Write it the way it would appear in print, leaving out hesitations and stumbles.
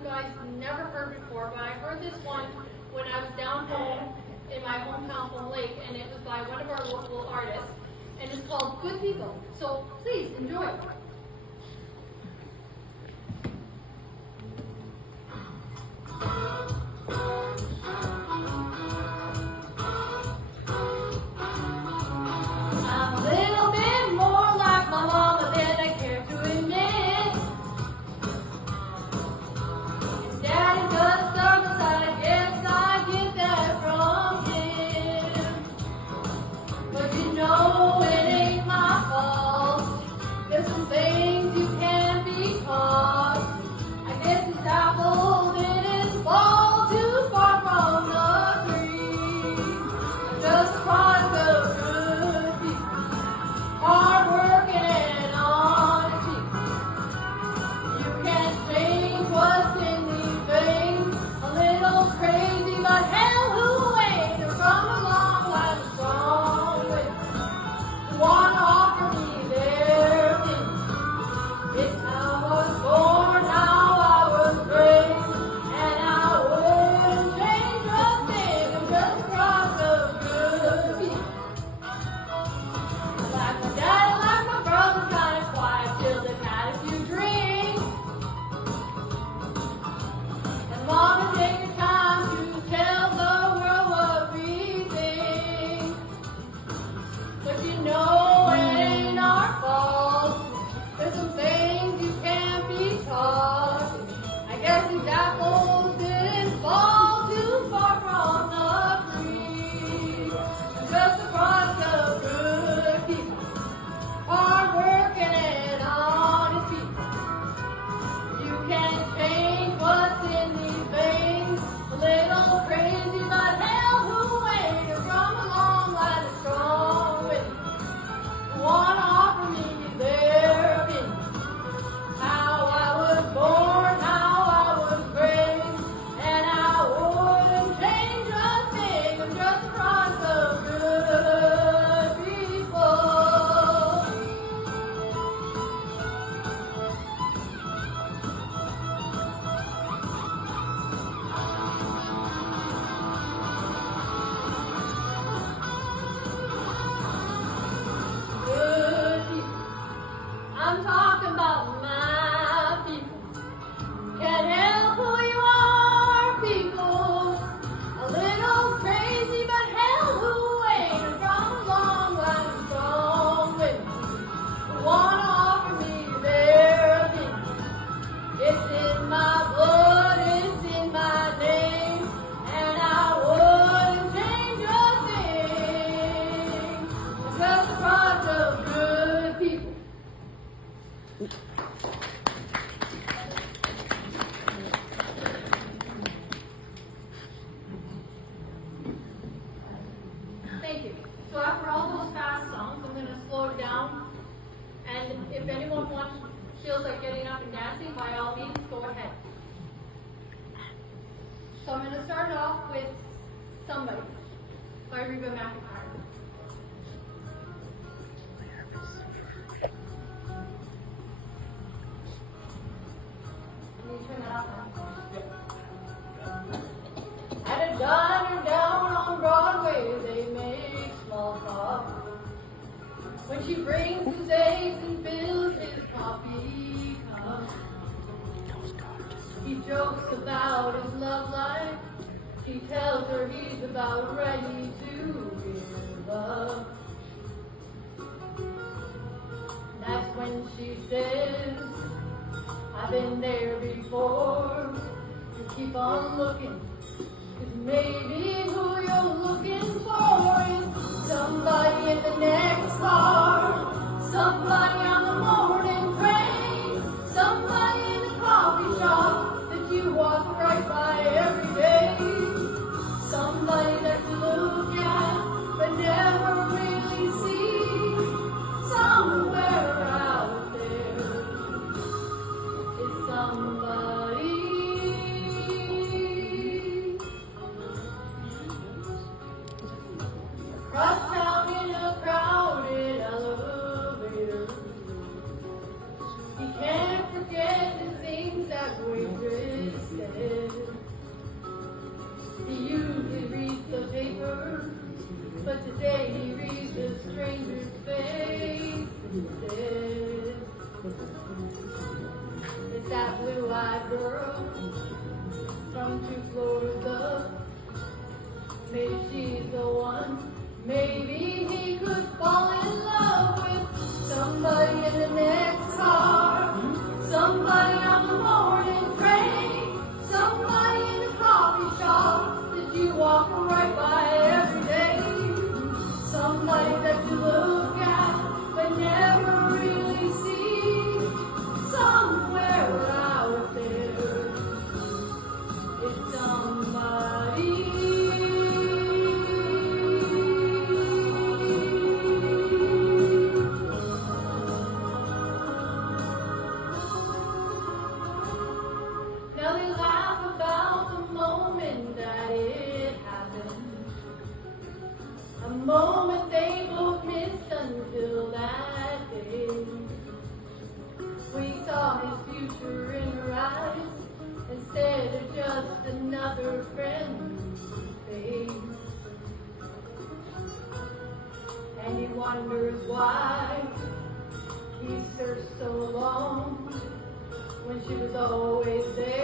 you guys never heard before, but I heard this one when I was down home in my hometown, Home Lake, and it was by one of our local artists, and it's called Good People. So please enjoy it. I'm a little bit more like my mama than I care to admit. If Daddy does service, I guess I get that from him. But you know it ain't my fault. There's some things you can't be taught. I guess these apples didn't fall too far from the tree. Just a product of good people, hard working and honest people. You can't change what's in these veins. A little crazy, but hell, who ain't? They're from a long line of strong winds. Wanna offer me their opinion. It's how I was born, how I was raised, and I wouldn't change a thing. I'm just a product of good people. Like my dad, like my brother's kind of quiet till they've had a few drinks. And mama, take your time to tell the world what we think. But you know it ain't our fault. There's some things you can't be taught. I guess these apples didn't fall too far from the tree. I'm just a product of good people, hard working and honest people. You can't change what's in these veins. A little crazy, but hell, who ain't? You're from a long line of strong women who wanna offer me their opinion. How I was born, how I was raised, and I wouldn't change a thing. I'm just a product of good people. Good people. I'm talking about my people. Can't help who you are, people. A little crazy, but hell, who ain't? From a long line of strong women who wanna offer me their opinion. It's in my blood, it's in my name, and I wouldn't change a thing. I'm just a product of good people. Thank you. So after all those fast songs, I'm going to slow it down. And if anyone feels like getting up and dancing, by all means, go ahead. So I'm going to start off with Somebody by Reba McEntire. Can you turn that off now? At a diner down on Broadway, they make small talk. When she brings his eggs and fills his coffee cup, he jokes about his love life. She tells her he's about ready to give up. That's when she says, I've been there before. You keep on looking, 'cause maybe who you're looking for is somebody in the next car, somebody on the morning train, somebody in the coffee shop that you walk right by every day, somebody that you look at but never really see. Somewhere out there is somebody that girl from 2 floors up. Maybe she's the one. Maybe he could fall in love with somebody in the next car, somebody on the morning train, somebody in the coffee shop that you walk right by every day, somebody that you look at but never really see, somewhere out there. It's somebody. Now they laugh about the moment that it happened, a moment they both missed until that day. We saw his future in her eyes instead of just another friend's face. And he wonders why he searched so long when she was always there.